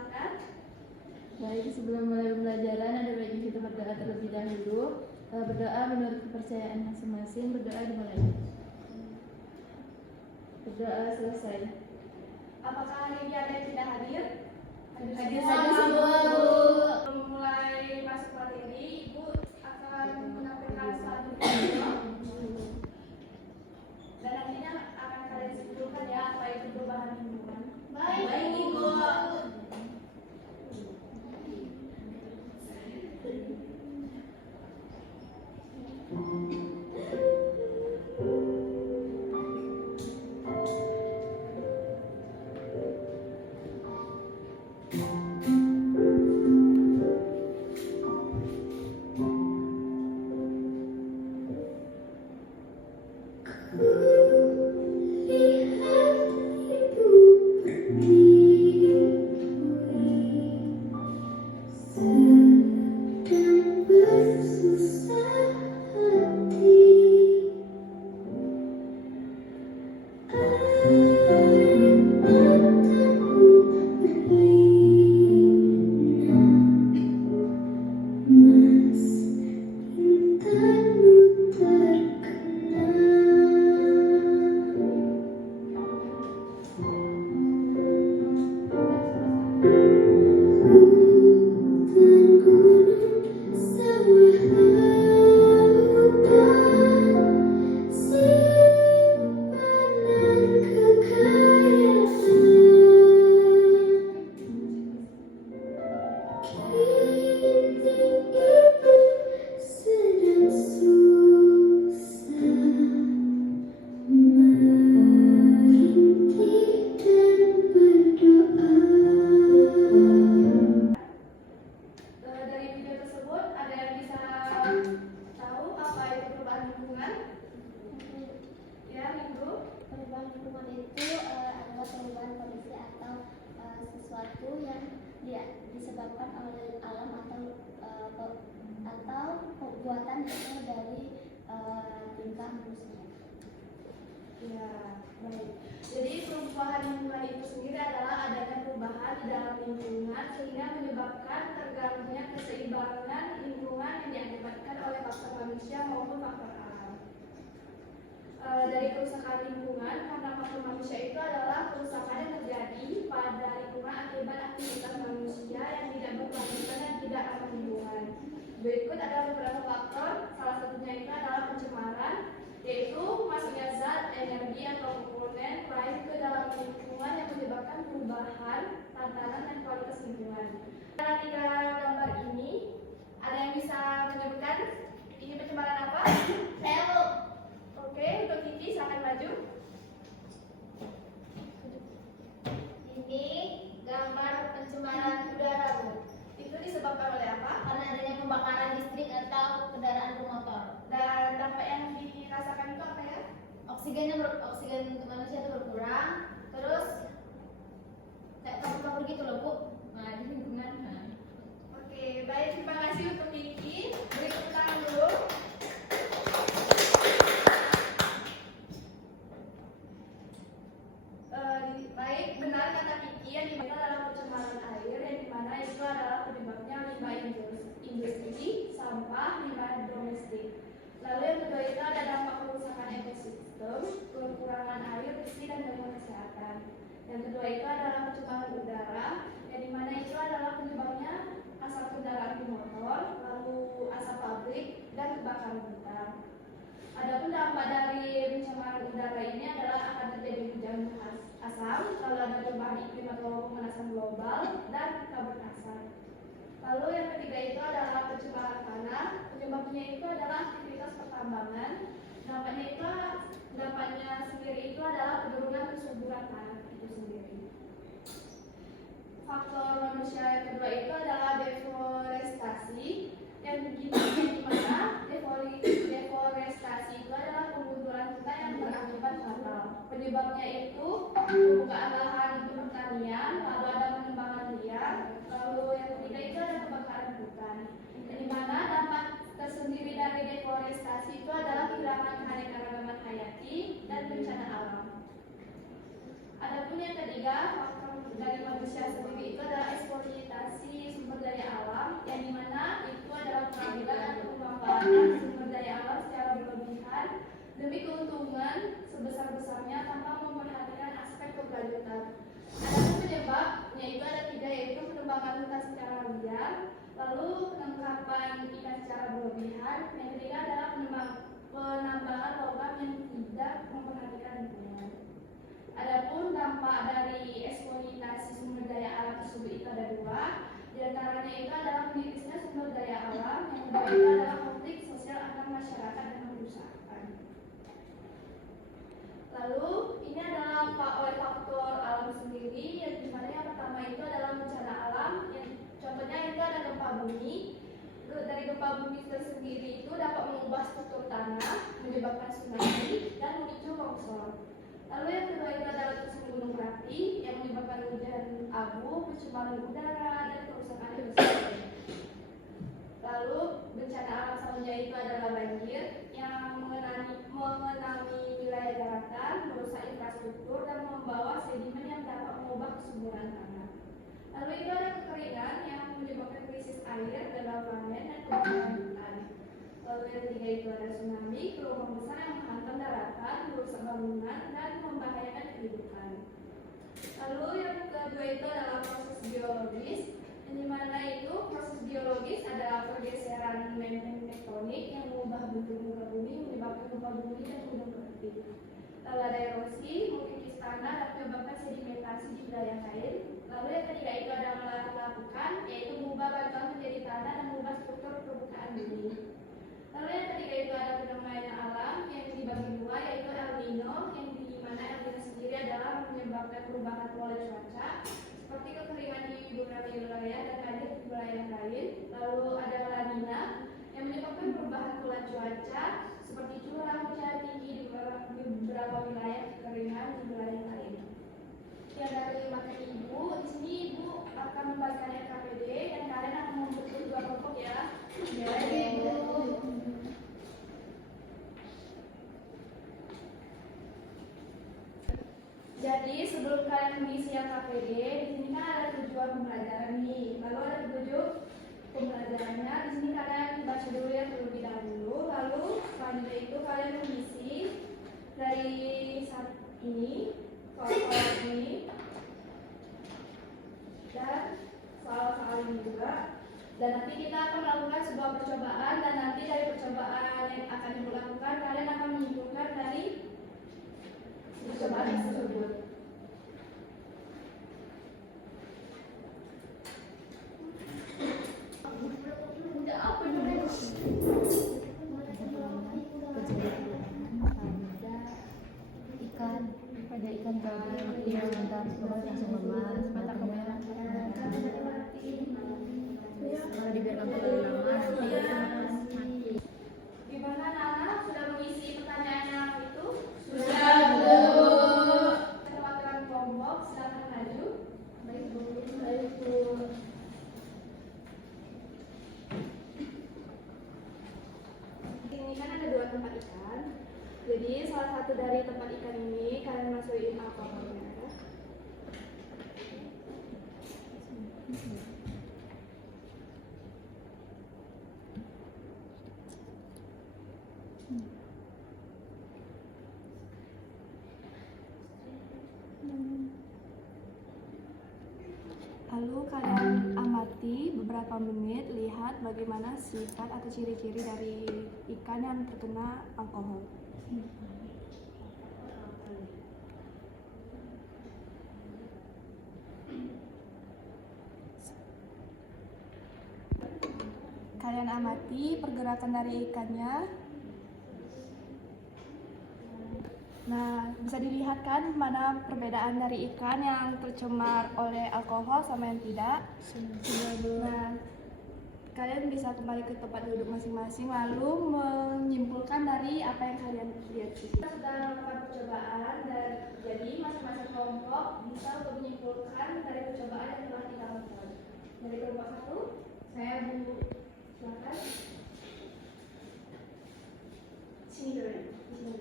Silakan. Baik, sebelum mulai pembelajaran ada baiknya kita berdoa terlebih dahulu. Berdoa menurut kepercayaan masing-masing. Berdoa dimulai. Berdoa selesai. Apakah hari ini ada yang tidak hadir? Hadir saja semua, Bu. Memulai masuk materi, Ibu akan menampilkan satu video dan nantinya akan kalian simpulkan ya apa itu perubahan lingkungan. Baik, Ibu. Dari video tersebut ada yang bisa tahu apa itu perubahan lingkungan? Ya, Minggu. Perubahan lingkungan itu adalah perubahan kondisi atau sesuatu yang disebabkan oleh alam atau perbuatan yang dari tingkah manusia. Ya, baik. Jadi perubahan lingkungan itu sendiri adalah adanya perubahan di dalam lingkungan sehingga menyebabkan terganggunya keseimbangan lingkungan yang diakibatkan oleh faktor manusia maupun faktor alam. Dari kerusakan lingkungan karena faktor manusia itu adalah kerusakan yang terjadi pada lingkungan akibat aktivitas manusia yang tidak berkelanjutan dan tidak ramah lingkungan. Berikut ada beberapa faktor, salah satunya itu adalah pencemaran, yaitu masuknya zat, energi atau komponen lain ke dalam lingkungan yang menyebabkan perubahan, tantangan dan kualitas lingkungan. Dalam 3 gambar ini, ada yang bisa menyebutkan ini pencemaran apa? Saya Bu. Oke, untuk Kiki silakan maju. Ini gambar pencemaran udara Bu. Itu disebabkan oleh apa? Karena adanya pembakaran listrik atau kendaraan bermotor. Dan dampak yang dirasakan itu apa ya? Oksigen untuk manusia itu berkurang. Terus kayak kabur-kabur gitu loh Bu. Nah, di lingkungan. Oke, baik, terima kasih untuk Kiki. Beri tepuk tangan dulu. Baik, benar kata Kiki yang dimana adalah pencemaran air yang dimana itu adalah penyebabnya limbah industri, sampah, limbah domestik. Lalu yang kedua itu ada dampak kerusakan ekosistem, kekurangan air, bersih dan gangguan kesehatan. Yang kedua itu adalah pencemaran udara, yang dimana itu adalah penyebabnya asap kendaraan bermotor, lalu asap pabrik dan kebakaran hutan. Adapun dampak dari pencemaran udara ini adalah akan terjadi hujan asam, lalu ada perubahan iklim atau pemanasan global dan kabut asap. Lalu yang ketiga itu adalah pencemaran tanah. Penyebabnya itu adalah aktivitas pertambangan. Dampaknya sendiri itu adalah penurunan kesuburan tanah itu sendiri. Faktor manusia yang kedua itu adalah deforestasi. Yang dimana deforestasi itu adalah penggundulan hutan yang berakibat fatal. Penyebabnya itu pembukaan lahan untuk pertanian, lalu ada penebangan liar, lalu yang ketiga itu ada kebakaran hutan. Di mana dampak tersendiri dari deforestasi itu adalah kehilangan keanekaragaman hayati dan bencana alam. Adapun yang ketiga, faktor dari manusia sendiri itu adalah eksploitasi sumber daya alam, yang dimana itu adalah pengambilan dan pemanfaatan sumber daya alam secara berlebihan demi keuntungan sebesar-besarnya tanpa memperhatikan aspek keberlanjutan. Adapun penyebabnya itu ada 3, yaitu penebangan hutan secara liar, lalu penangkapan ikan secara berlebihan, yang ketiga adalah penambangan logam yang tidak memperhatikan lingkungan. Adapun dampak dari eksploitasi sumber daya alam tersebut itu ada 2, di antaranya itu adalah menipisnya sumber daya alam, yang kedua itu adalah konflik sosial antar masyarakat dan perusahaan. Lalu ini adalah oleh faktor alam sendiri, yang dimana yang pertama itu adalah bencana alam, yang contohnya itu ada gempa bumi. Dari gempa bumi tersendiri itu dapat mengubah struktur tanah, menyebabkan tsunami dan memicu longsor. Lalu yang kedua itu adalah letusan gunung berapi yang menyebabkan hujan abu, pencemaran udara, dan kerusakan ekosistem. Lalu bencana alam selanjutnya itu adalah banjir yang mengenangi wilayah daratan, merusak infrastruktur, dan membawa sedimen yang dapat mengubah kesuburan tanah. Lalu itu ada kekeringan yang menyebabkan krisis air, gagal panen, dan kebakaran hutan. Lalu yang ketiga itu ada tsunami, gelombang besar yang menghantam daratan, merusak bangunan, dan membahayakan kehidupan. Lalu yang kedua itu adalah proses biologis, di mana itu proses biologis adalah pergeseran lempeng tektonik yang mengubah bentuk muka bumi, menyebabkan gempa bumi dan gunung berapi. Lalu ada erosi, mengikis tanah, dan menyebabkan sedimentasi di wilayah lain. Lalu yang ketiga itu adalah melakukan, yaitu mengubah batuan menjadi tanah dan mengubah struktur permukaan bumi. Lalu yang ketiga itu ada fenomena alam yang dibagi 2, yaitu El Nino, yang dimana El Nino sendiri adalah menyebabkan perubahan pola cuaca seperti kekeringan di beberapa wilayah dan banjir di wilayah lain. Lalu ada La Nina yang menyebabkan perubahan pola cuaca seperti curah hujan tinggi di beberapa wilayah, kekeringan di wilayah lain. Yang dari materi ibu, di sini ibu akan membagikan RKPD dan kalian akan membentuk 2 kelompok ya. Ya, ibu. Jadi sebelum kalian mengisi RKPD, di sini kan ada tujuan pembelajaran nih. Lalu ada 7 pembelajarannya. Di sini kalian baca dulu ya terlebih dahulu. Lalu selanjutnya itu kalian mengisi dari saat ini, soal-soal ini, dan soal-soal ini juga. Dan nanti kita akan melakukan sebuah percobaan, dan nanti dari percobaan yang akan dilakukan kalian akan menyimpulkan dari percobaan tersebut. Ikan pada ikan yang mentar langsung lemas, matanya kalau dibiarkan terlalu lama nanti. Gimana Nana? Sudah mengisi pertanyaannya itu? Sudah, Bu. Teman-teman kelompok silakan maju. Baik Bu, baik Bu. Ini kan ada 2 tempat ikan. Jadi salah satu dari tempat ikan ini kalian masukin alkoholnya. Lalu kalian amati beberapa menit, lihat bagaimana sifat atau ciri-ciri dari ikan yang terkena alkohol. Kalian amati pergerakan dari ikannya. Nah, bisa dilihat kan mana perbedaan dari ikan yang tercemar oleh alkohol sama yang tidak. Nah, kalian bisa kembali ke tempat duduk masing-masing lalu menyimpulkan dari apa yang kalian lihat. Kita sudah melakukan percobaan dan jadi masing-masing kelompok bisa untuk menyimpulkan dari percobaan yang telah kita lakukan. Dari kelompok 1, saya Bu, silakan. Sini dulu ya, di sini.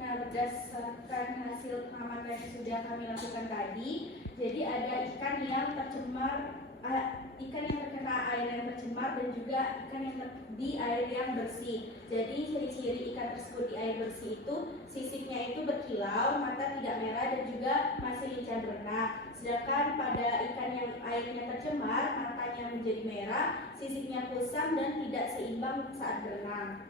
Nah, berdasarkan yang sudah kami lakukan tadi. Jadi ada ikan yang tercemar, ikan yang terkena air yang tercemar dan juga ikan yang di air yang bersih. Jadi ciri-ciri ikan tersebut di air bersih itu sisiknya itu berkilau, mata tidak merah dan juga masih lincah berenang. Sedangkan pada ikan yang airnya tercemar, matanya menjadi merah, sisiknya kusam dan tidak seimbang saat berenang.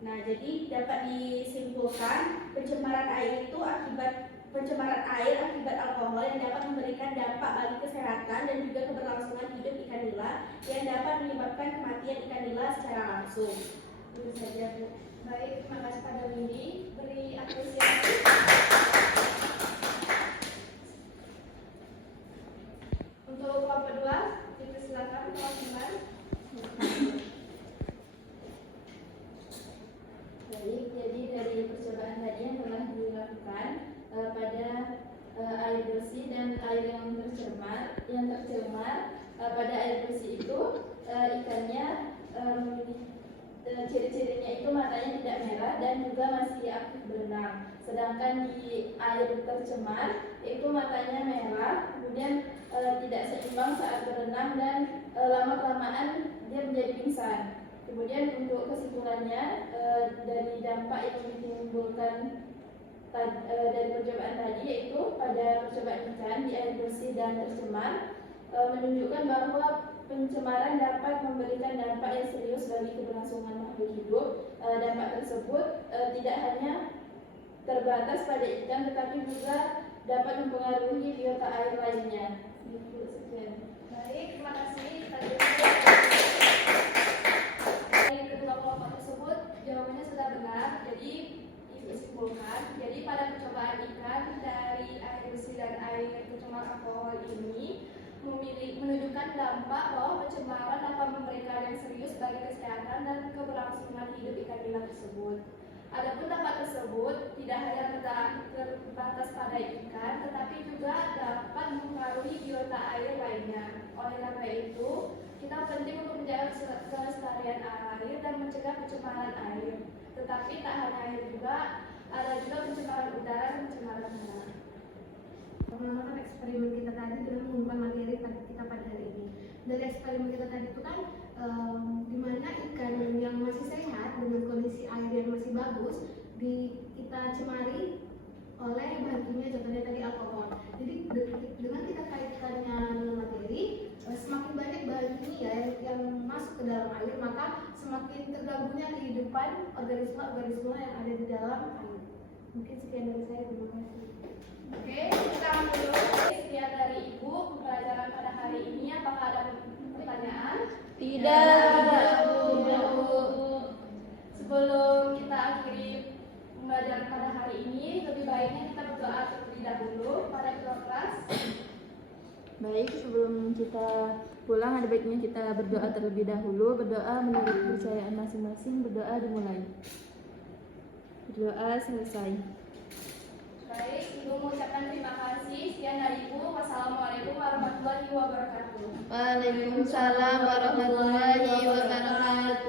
Nah, jadi dapat disimpulkan pencemaran air itu akibat alkohol yang dapat memberikan dampak bagi kesehatan dan juga keberlangsungan hidup ikan nila yang dapat menyebabkan kematian ikan nila secara langsung. Itu saja, Bu. Baik, terima kasih pada Windy. Beri apresiasi. Untuk kelompok 2, dipersilakan teman-teman. Baik, jadi dari percobaan tadi yang telah dilakukan pada air bersih dan air yang tercemar, pada air bersih itu ikannya ciri-cirinya itu matanya tidak merah dan juga masih aktif berenang. Sedangkan di air tercemar itu matanya merah, kemudian tidak seimbang saat berenang dan lama-kelamaan dia menjadi pingsan. Kemudian untuk kesimpulannya dari dampak yang ditimbulkan dari percobaan tadi, yaitu pada percobaan ikan di air bersih dan tercemar menunjukkan bahwa pencemaran dapat memberikan dampak yang serius bagi keberlangsungan makhluk hidup. Dampak tersebut tidak hanya terbatas pada ikan, tetapi juga dapat mempengaruhi biota air lainnya. Sekian. Baik, terima kasih. Dari kedua kelompok tersebut jawabannya sudah benar. Jadi disimpulkan. Jadi pada percobaan ikan dari air bersih dan air tercemar alkohol ini menunjukkan dampak bahwa pencemaran dapat memberikan yang serius bagi kesehatan dan keberlangsungan hidup ikan nila tersebut. Adapun dampak tersebut tidak hanya terbatas pada ikan, tetapi juga dapat mempengaruhi biota air lainnya. Oleh karena itu, kita penting untuk menjaga kelestarian air dan mencegah pencemaran air. Tetapi tak hanya air juga, ada juga pencemaran udara dan pencemaran tanah. Menggunakan eksperimen kita tadi dengan mengubah materi kita pada hari ini. Dari eksperimen kita tadi itu kan di mana ikan yang masih sehat dengan kondisi air yang masih bagus kita cemari oleh bahan kimia, contohnya tadi alkohol. Jadi dengan kita kaitkannya dengan materi, semakin banyak bahan kimia yang masuk ke dalam air, maka semakin terganggunya kehidupan organisme-organisme yang ada di dalam air. Mungkin sekian dari saya, terima kasih. Oke, kita dulu sekian dari Ibu pembelajaran pada hari ini. Apakah ada pertanyaan? Tidak. Sebelum kita akhiri pembelajaran pada hari ini, lebih baiknya kita berdoa terlebih dahulu pada ketua kelas. Baik, sebelum kita pulang ada baiknya kita berdoa terlebih dahulu. Berdoa menurut kepercayaan masing-masing. Berdoa dimulai. Berdoa selesai. Baik, Ibu mengucapkan terima kasih. Sekian dari Ibu. Wassalamualaikum warahmatullahi wabarakatuh. Waalaikumsalam warahmatullahi wabarakatuh.